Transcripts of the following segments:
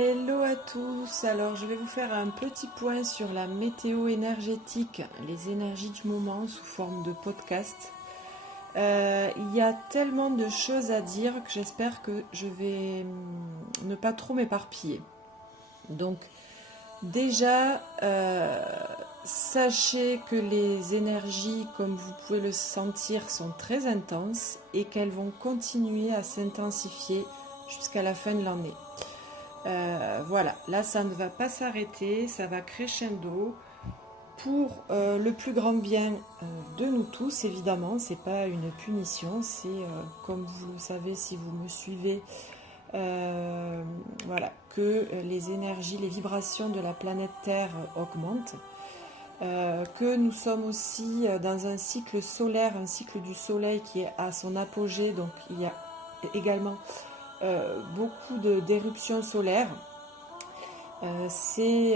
Hello à tous, alors je vais vous faire un petit point sur la météo énergétique, les énergies du moment sous forme de podcast. Il y a tellement de choses à dire que j'espère que je vais ne pas trop m'éparpiller. Donc déjà, sachez que les énergies, comme vous pouvez le sentir, sont très intenses et qu'elles vont continuer à s'intensifier jusqu'à la fin de l'année. Voilà, là ça ne va pas s'arrêter, ça va crescendo pour le plus grand bien de nous tous, évidemment. C'est pas une punition, c'est comme vous le savez si vous me suivez, voilà, que les énergies, les vibrations de la planète Terre augmentent. Que nous sommes aussi dans un cycle solaire, un cycle du soleil qui est à son apogée, donc il y a également beaucoup d'éruptions solaires. Ces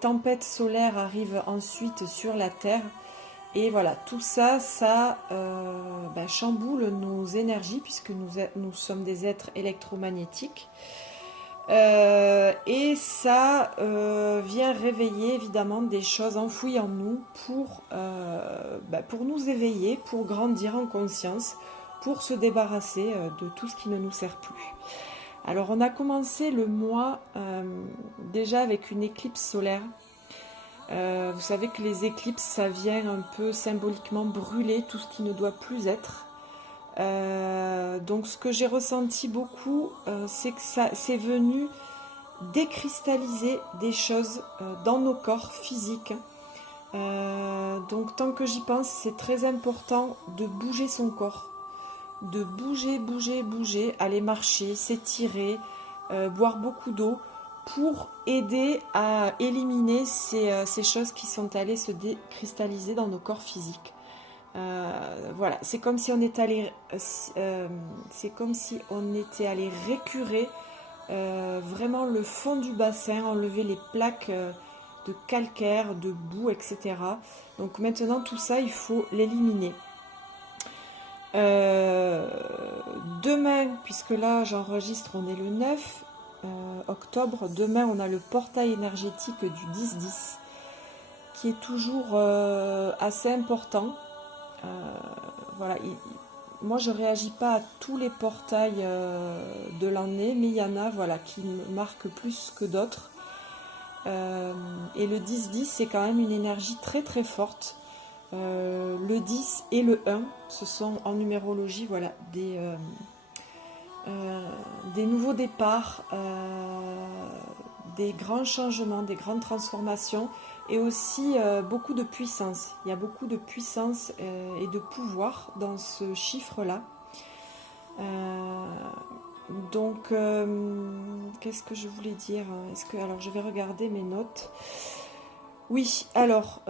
tempêtes solaires arrivent ensuite sur la Terre et voilà, tout ça, chamboule nos énergies puisque nous sommes des êtres électromagnétiques. Et ça vient réveiller évidemment des choses enfouies en nous pour nous éveiller, pour grandir en conscience, pour se débarrasser de tout ce qui ne nous sert plus. Alors on a commencé le mois déjà avec une éclipse solaire. Vous savez que les éclipses, ça vient un peu symboliquement brûler tout ce qui ne doit plus être. Donc ce que j'ai ressenti beaucoup, c'est que c'est venu décristalliser des choses dans nos corps physiques. Donc tant que j'y pense, c'est très important de bouger son corps, de bouger, aller marcher, s'étirer, boire beaucoup d'eau pour aider à éliminer ces choses qui sont allées se décristalliser dans nos corps physiques. Voilà, c'est comme si on était allé récurer vraiment le fond du bassin, enlever les plaques de calcaire, de boue, etc. Donc maintenant tout ça, il faut l'éliminer. Demain, puisque là j'enregistre, on est le 9 octobre, demain on a le portail énergétique du 10-10 qui est toujours assez important. Voilà, moi je réagis pas à tous les portails de l'année, mais il y en a voilà, qui me marquent plus que d'autres. Et le 10-10 c'est quand même une énergie très très forte. Le 10 et le 1, ce sont en numérologie voilà, des nouveaux départs, des grands changements, des grandes transformations et aussi beaucoup de puissance. Il y a beaucoup de puissance et de pouvoir dans ce chiffre-là. Donc, qu'est-ce que je voulais dire? Alors, je vais regarder mes notes. Oui, alors,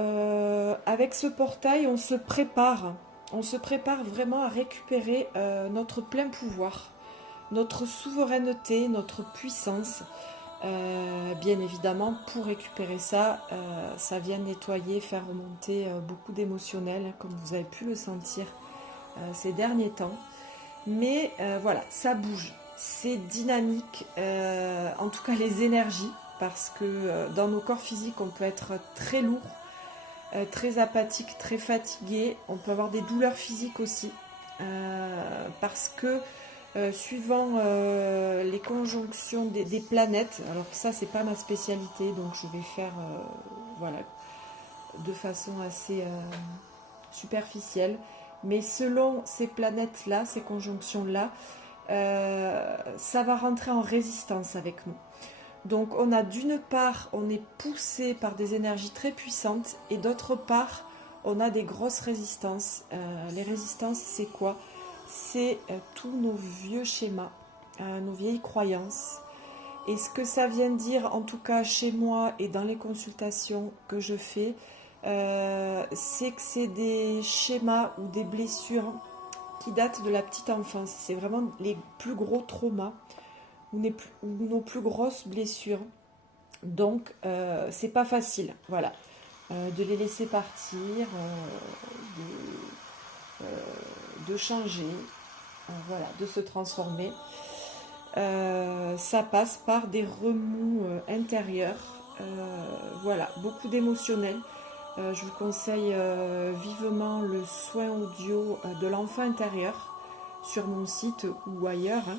avec ce portail, on se prépare. On se prépare vraiment à récupérer notre plein pouvoir, notre souveraineté, notre puissance. Bien évidemment, pour récupérer ça, ça vient nettoyer, faire remonter beaucoup d'émotionnel, comme vous avez pu le sentir ces derniers temps. Mais voilà, ça bouge, c'est dynamique, en tout cas les énergies, parce que dans nos corps physiques, on peut être très lourd, très apathique, très fatigué. On peut avoir des douleurs physiques aussi, parce que suivant les conjonctions des planètes, alors ça c'est pas ma spécialité, donc je vais faire voilà, de façon assez superficielle, mais selon ces planètes-là, ces conjonctions-là, ça va rentrer en résistance avec nous. Donc on a d'une part, on est poussé par des énergies très puissantes et d'autre part, on a des grosses résistances. Les résistances, c'est quoi? C'est tous nos vieux schémas, nos vieilles croyances. Et ce que ça vient dire, en tout cas chez moi et dans les consultations que je fais, c'est que c'est des schémas ou des blessures qui datent de la petite enfance. C'est vraiment les plus gros traumas ou nos plus grosses blessures. Donc, c'est pas facile, voilà, de les laisser partir, de changer, voilà, de se transformer. Ça passe par des remous intérieurs. Voilà, beaucoup d'émotionnel. Je vous conseille vivement le soin audio de l'enfant intérieur sur mon site ou ailleurs, hein.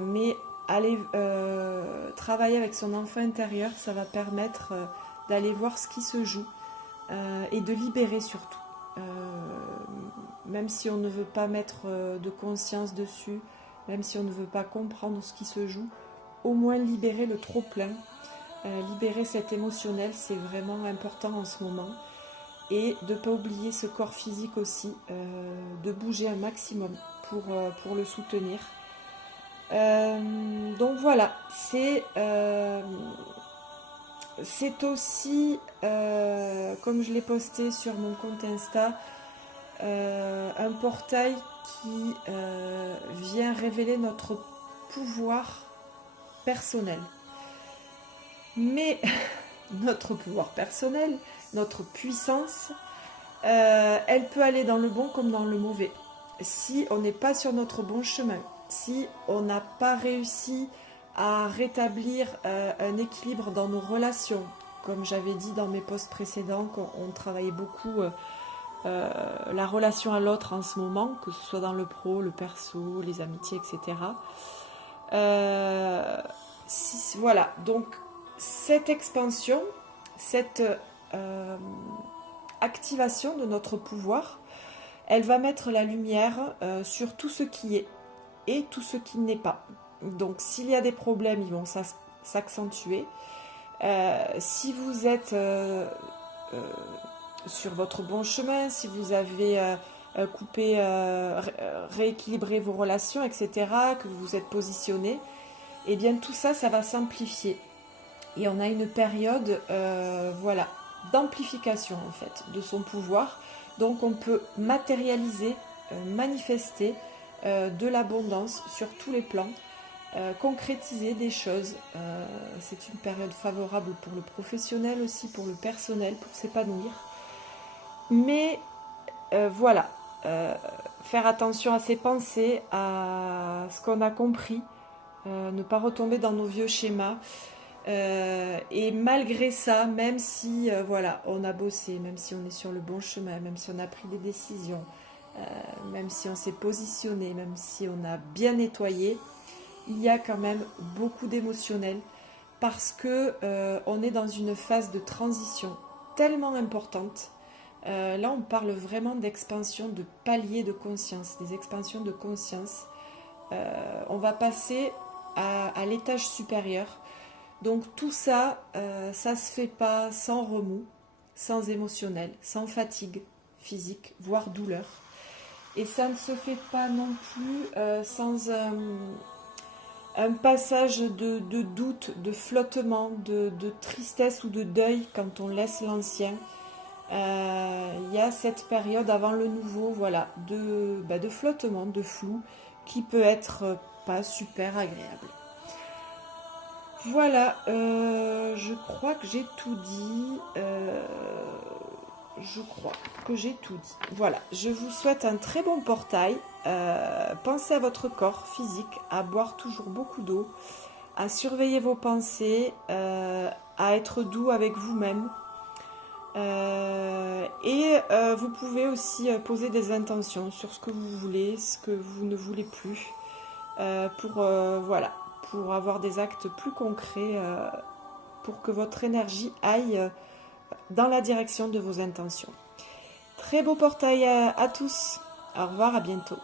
Mais aller travailler avec son enfant intérieur, ça va permettre d'aller voir ce qui se joue et de libérer surtout. Euh, Même si on ne veut pas mettre de conscience dessus, même si on ne veut pas comprendre ce qui se joue, au moins libérer le trop-plein, libérer cet émotionnel, c'est vraiment important en ce moment. Et de ne pas oublier ce corps physique aussi, de bouger un maximum pour le soutenir. Donc voilà, c'est aussi, comme je l'ai posté sur mon compte Insta, un portail qui vient révéler notre pouvoir personnel. Mais notre pouvoir personnel, notre puissance, elle peut aller dans le bon comme dans le mauvais. Si on n'est pas sur notre bon chemin, si on n'a pas réussi à rétablir un équilibre dans nos relations, comme j'avais dit dans mes posts précédents, qu'on travaillait beaucoup la relation à l'autre en ce moment, que ce soit dans le pro, le perso, les amitiés, etc. Voilà, donc cette expansion, cette activation de notre pouvoir, elle va mettre la lumière sur tout ce qui est et tout ce qui n'est pas. Donc s'il y a des problèmes, ils vont s'accentuer. Si vous êtes sur votre bon chemin, si vous avez coupé, rééquilibré vos relations, etc., que vous vous êtes positionné, et bien tout ça, ça va s'amplifier. Et on a une période voilà, d'amplification en fait de son pouvoir. Donc on peut matérialiser, manifester de l'abondance sur tous les plans, concrétiser des choses. C'est une période favorable pour le professionnel aussi, pour le personnel, pour s'épanouir. Mais voilà, faire attention à ses pensées, à ce qu'on a compris, ne pas retomber dans nos vieux schémas. Et malgré ça, même si voilà, on a bossé, même si on est sur le bon chemin, même si on a pris des décisions, même si on s'est positionné, même si on a bien nettoyé, il y a quand même beaucoup d'émotionnel parce que on est dans une phase de transition tellement importante. Là, on parle vraiment d'expansion de paliers de conscience, des expansions de conscience. On va passer à l'étage supérieur. Donc tout ça, ça se fait pas sans remous, sans émotionnel, sans fatigue physique, voire douleur. Et ça ne se fait pas non plus sans un passage de doute, de flottement, de tristesse ou de deuil quand on laisse l'ancien. Il y a cette période avant le nouveau, voilà, de flottement, de flou, qui peut être pas super agréable. Voilà, je crois que j'ai tout dit. Je crois que j'ai tout dit. Voilà, je vous souhaite un très bon portail. Pensez à votre corps physique, à boire toujours beaucoup d'eau, à surveiller vos pensées, à être doux avec vous-même. Et vous pouvez aussi poser des intentions sur ce que vous voulez, ce que vous ne voulez plus, voilà, pour avoir des actes plus concrets, pour que votre énergie aille dans la direction de vos intentions. Très beau portail à tous. Au revoir, à bientôt.